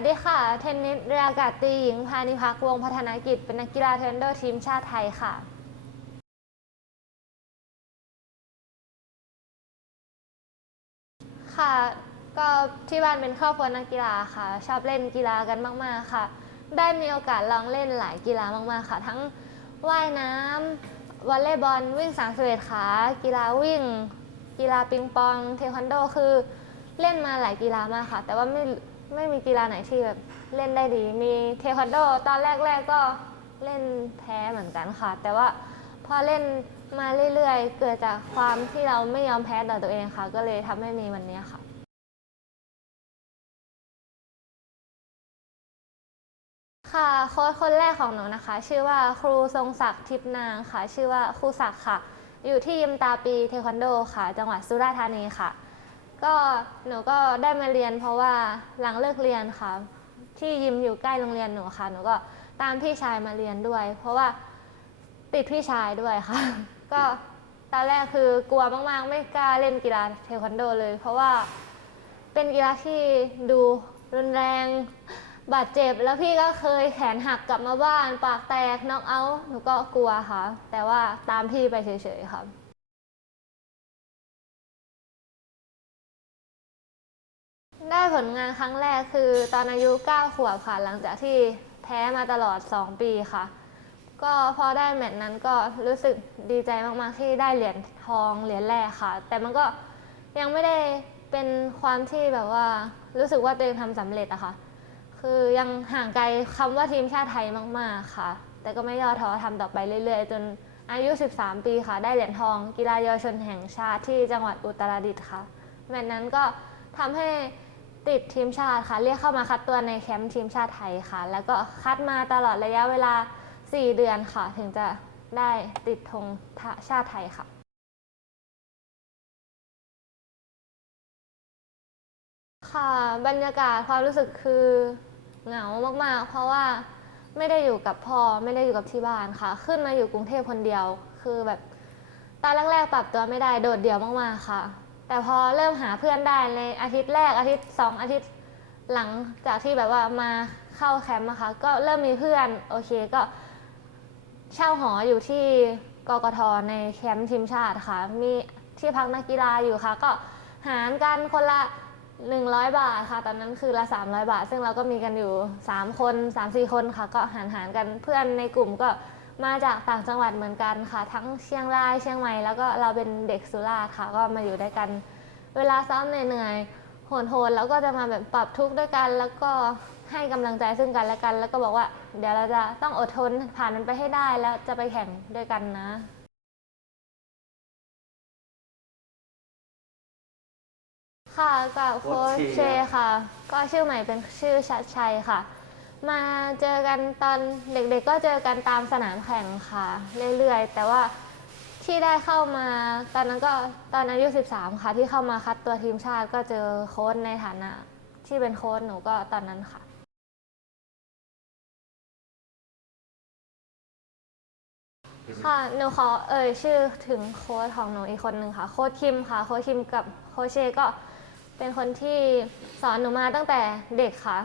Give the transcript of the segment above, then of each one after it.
วัสดีค่ะ เทนนิสเรืออากาศตีหญิงพานิพักวงพัฒนากิจ เป็นนักกีฬาเทนโดทีมชาติไทยค่ะค่ะก็ที่บ้านเป็นครอบครัวนักกีฬาค่ะ ชอบเล่นกีฬากันมาก ๆ ค่ะ ได้มีโอกาสลองเล่นหลายกีฬามาก ๆ ค่ะ ทั้งว่ายน้ำวอลเลย์บอลวิ่งสามสิบเอ็ดขา กีฬาวิ่ง กีฬาปิงปอง เทควันโด คือเล่นมาหลายกีฬามากค่ะ แต่ว่าไม่ ไม่มีกีฬาไหนที่แบบเล่นได้ดี มีเทควันโด ตอนแรกๆก็เล่นแพ้เหมือนกันค่ะ แต่ว่าพอเล่นมาเรื่อยๆ เกิดจากความที่เราไม่ยอมแพ้ต่อตัวเองค่ะ ก็เลยทำให้มีวันนี้ค่ะค่ะโค้ชคนแรกของหนูนะคะ ชื่อว่าครูทรงศักดิ์ทิพนางค่ะ ชื่อว่าครูศักดิ์ค่ะ อยู่ที่ยิมตาปีเทควันโด ค่ะ จังหวัดสุราษฎร์ธานีค่ะ ก็หนูก็ได้มาเรียน เพราะว่าหลังเลิกเรียนค่ะ ที่ยิมอยู่ใกล้โรงเรียนหนูค่ะ หนูก็ตามพี่ชายมาเรียนด้วย เพราะว่าติดพี่ชายด้วยค่ะ ก็ตอนแรกคือกลัวมากๆ ไม่กล้าเล่นกีฬาเทควันโดเลย เพราะว่าเป็นกีฬาที่ดูรุนแรงบาดเจ็บแล้วพี่ก็เคยแขนหักกลับมาบ้าน ปากแตกน็อกเอาท์หนูก็กลัวค่ะ แต่ว่าตามพี่ไปเฉยๆค่ะ ได้ผลงานครั้งแรกคือตอนอายุ 9 ขวบค่ะ หลังจากที่แพ้มาตลอด 2 ปีค่ะ ก็พอได้แมตช์นั้นก็รู้สึกดีใจมาก ๆ ที่ได้เหรียญทองเหรียญแรกค่ะ แต่มันก็ยังไม่ได้เป็นความที่แบบว่ารู้สึกว่าตัวเองทำสำเร็จอะค่ะ คือยังห่างไกลคำว่าทีมชาติไทยมาก ๆ ค่ะ แต่ก็ไม่ย่อท้อทำต่อไปเรื่อย ๆ จนอายุ 13 ปีค่ะ ได้เหรียญทอง กีฬาเยาวชนแห่งชาติที่จังหวัดอุตรดิตถ์ค่ะแมตช์นั้นก็ทำให้ ติดทีมชาติค่ะ เรียกเข้ามาคัดตัวในแคมป์ทีมชาติไทยค่ะ แล้วก็คัดมาตลอดระยะเวลา 4 เดือนค่ะ ถึงจะได้ติดธงชาติไทยค่ะค่ะบรรยากาศความรู้สึกคือเหงามากๆ เพราะว่าไม่ได้อยู่กับพ่อไม่ได้อยู่กับที่บ้านค่ะ ขึ้นมาอยู่กรุงเทพคนเดียว คือแบบตอนแรกๆปรับตัวไม่ได้โดดเดี่ยวมากๆค่ะ แต่พอเริ่มหาเพื่อนได้ในอาทิตย์แรกอาทิตย์สองอาทิตย์หลังจากที่แบบว่ามาเข้าแคมป์นะคะก็เริ่มมีเพื่อนโอเคก็ เช่าหออยู่ที่กกทในแคมป์ทีมชาติค่ะ มีที่พักนักกีฬาอยู่ค่ะ ก็หารกันคนละ 100 บาทค่ะ ตอนนั้นคือละ 300 บาท ซึ่งเราก็มีกันอยู่ 3 คน 3-4 คนค่ะ ก็หารหารกันเพื่อนในกลุ่มก็ มาจากต่างจังหวัดเหมือนกันค่ะ ทั้งเชียงรายเชียงใหม่แล้วก็เราเป็นเด็กสุราษฎร์ค่ะ ก็มาอยู่ด้วยกัน เวลาซ้อมเหนื่อยๆโหนๆแล้วก็จะมาแบบปรับทุกข์ด้วยกัน แล้วก็ให้กำลังใจซึ่งกันและกัน แล้วก็บอกว่า เดี๋ยวเราจะต้องอดทนผ่านมันไปให้ได้แล้วจะไปแข่งด้วยกันนะค่ะกับโค้ชเชค่ะ ก็ชื่อใหม่เป็นชื่อชัดชัยค่ะ มาเจอกันตอนเด็กๆก็เจอกันตามสนามแข่งค่ะ เรื่อยๆ แต่ว่าที่ได้เข้ามาตอนนั้นก็ตอนอายุ 13 ค่ะ ที่เข้ามาคัดตัวทีมชาติก็เจอโค้ชในฐานะ ที่เป็นโค้ชหนูก็ตอนนั้นค่ะค่ะหนูขอเอ่ยชื่อถึงโค้ชของหนูอีกคนหนึ่งค่ะ โค้ชคิมค่ะโค้ชคิมกับโค้ชเชก็เป็นคนที่สอนหนูมาตั้งแต่เด็กค่ะ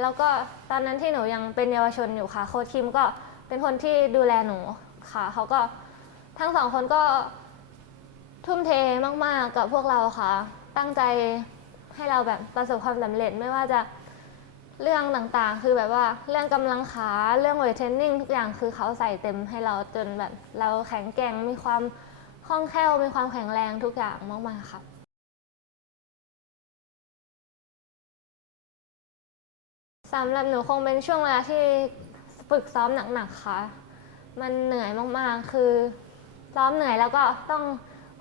แล้วก็ตอนนั้นที่หนูยังเป็นเยาวชนอยู่ค่ะ โค้ชคิมก็เป็นคนที่ดูแลหนูค่ะ เขาก็ทั้งสองคนก็ทุ่มเทมาก ๆ กับพวกเราค่ะ ตั้งใจให้เราแบบประสบความสำเร็จไม่ว่าจะเรื่องต่างๆ คือแบบว่าเรื่องกำลังขาเรื่องเวทเทรนนิ่งทุกอย่างคือเขาใส่เต็มให้เราจนแบบ เราแข็งแกร่งมีความคล่องแคล่วมีความแข็งแรงทุกอย่างมากๆค่ะ สำหรับหนูคงเป็นช่วงเวลาที่ฝึกซ้อมหนักๆค่ะ มันเหนื่อยมากๆ คือซ้อมเหนื่อยแล้วก็ต้อง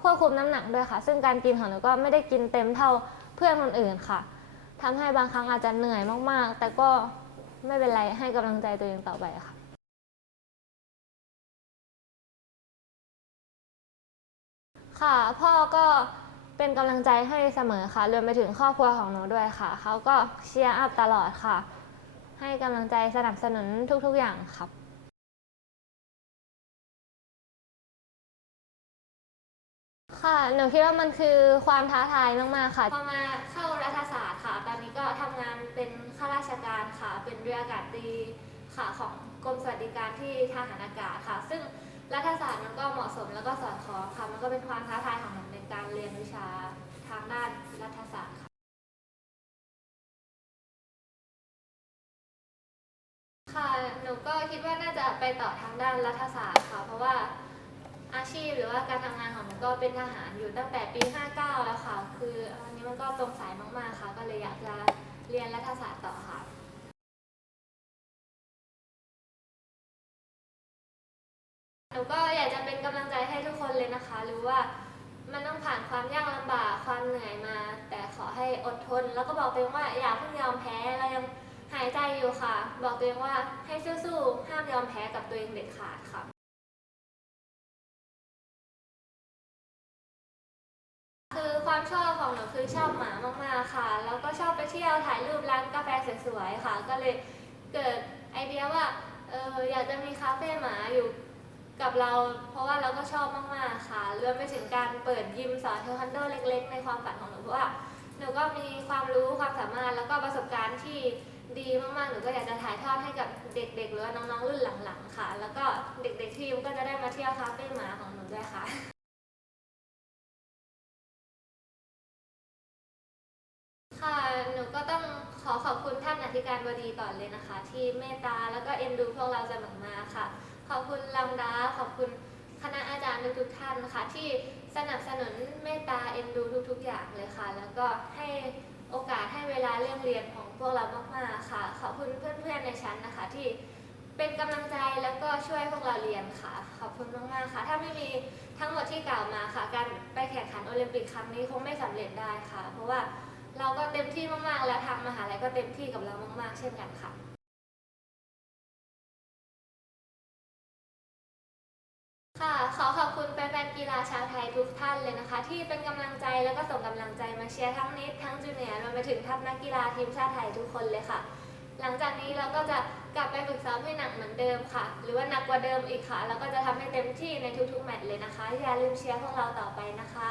ควบคุมน้ำหนักด้วยค่ะ ซึ่งการกินของหนูก็ไม่ได้กินเต็มเท่าเพื่อนคนอื่นค่ะทำให้บางครั้งอาจจะเหนื่อยมากๆ แต่ก็ไม่เป็นไรให้กำลังใจตัวเองต่อไปค่ะ ค่ะ พ่อก็เป็นกำลังใจให้เสมอค่ะรวมไปถึงครอบครัวของหนูด้วยค่ะ เขาก็เชียร์อัพตลอดค่ะ ให้กำลังใจสนับสนุนทุก ๆ อย่างครับค่ะ หนูคิดว่ามันคือความท้าทายมาก ๆ ค่ะ พอมาเข้ารัฐศาสตร์ค่ะ ตอนนี้ก็ทำงานเป็นข้าราชการค่ะ เป็นเรืออากาศตรีค่ะของกรมสวัสดิการที่ทหารอากาศค่ะ ซึ่งรัฐศาสตร์มันก็เหมาะสมแล้วก็สอดคล้องค่ะ มันก็เป็นความท้าทายของหนูในการเรียนวิชาทางด้านรัฐศาสตร์ค่ะค่ะ ไปต่อทางด้านรัฐศาสตร์ค่ะ เพราะว่าอาชีพหรือว่าการทำงานของหนูก็เป็นทหารอยู่ตั้งแต่ปี 59 แล้วค่ะ คืออันนี้มันก็ตรงสายมากๆค่ะ ก็เลยอยากจะเรียนรัฐศาสตร์ต่อค่ะหนูก็อยากจะเป็นกำลังใจให้ทุกคนเลยนะคะหรือว่ามันต้องผ่านความยากลำบากความเหนื่อยมา แต่ขอให้อดทน แล้วก็บอกตัวเองว่าอย่าเพิ่งยอมแพ้เรายัง หายใจอยู่ค่ะ บอกตัวเองว่าให้สู้ๆ ห้ามยอมแพ้กับตัวเองเด็ดขาดค่ะ คือความชอบของหนูคือชอบหมามากๆค่ะ แล้วก็ชอบไปเที่ยวถ่ายรูปร้านกาแฟสวยๆ ค่ะ ก็เลยเกิดไอเดียว่าเอออยากจะมีคาเฟ่หมาอยู่กับเรา เพราะว่าเราก็ชอบมากๆ ค่ะ รวมไปถึงการเปิดยิมสอนเทควันโดเล็ก ๆ ในความฝันของหนูเพราะว่าหนูก็มีความรู้ความสามารถแล้วก็ประสบการณ์ที่ ดีมากๆ หนูก็อยากจะถ่ายทอดให้กับเด็กๆ หรือว่าน้องๆ รุ่นหลังๆ ค่ะ แล้วก็เด็กๆ ที่ยิมก็จะได้มาเที่ยวคาเฟ่หมาของหนูด้วยค่ะค่ะ หนูก็ต้องขอขอบคุณท่านอธิการบดีก่อนเลยนะคะ ที่เมตตาแล้วก็เอ็นดูพวกเราเสมอมาค่ะ ขอบคุณลังดา ขอบคุณคณะอาจารย์ทุกๆท่านนะคะที่สนับสนุนเมตตาเอ็นดูทุกๆอย่างเลยค่ะ แล้วก็ให้ โอกาสให้เวลาเรื่องเรียนของพวกเรามากๆค่ะ ขอบคุณเพื่อนๆในชั้นนะคะ ที่เป็นกำลังใจแล้วก็ช่วยพวกเราเรียนค่ะ ขอบคุณมากๆค่ะ ถ้าไม่มีทั้งหมดที่กล่าวมาค่ะ การไปแข่งขันโอลิมปิกครั้งนี้คงไม่สำเร็จได้ค่ะ เพราะว่าเราก็เต็มที่มากๆ และทางมหาลัยก็เต็มที่กับเรามากๆ เช่นกันค่ะค่ะ กีฬาชาวไทยทุกท่านเลยนะคะ ที่เป็นกำลังใจแล้วก็ส่งกำลังใจมาเชียร์ทั้งนิดทั้งจูเนียร์รวมไปถึงทัพนักกีฬาทีมชาติไทยทุกคนเลยค่ะ หลังจากนี้เราก็จะกลับไปฝึกซ้อมให้หนักเหมือนเดิมค่ะ หรือว่าหนักกว่าเดิมอีกค่ะ แล้วก็จะทำให้เต็มที่ในทุกๆแมตช์เลยนะคะ อย่าลืมเชียร์พวกเราต่อไปนะคะ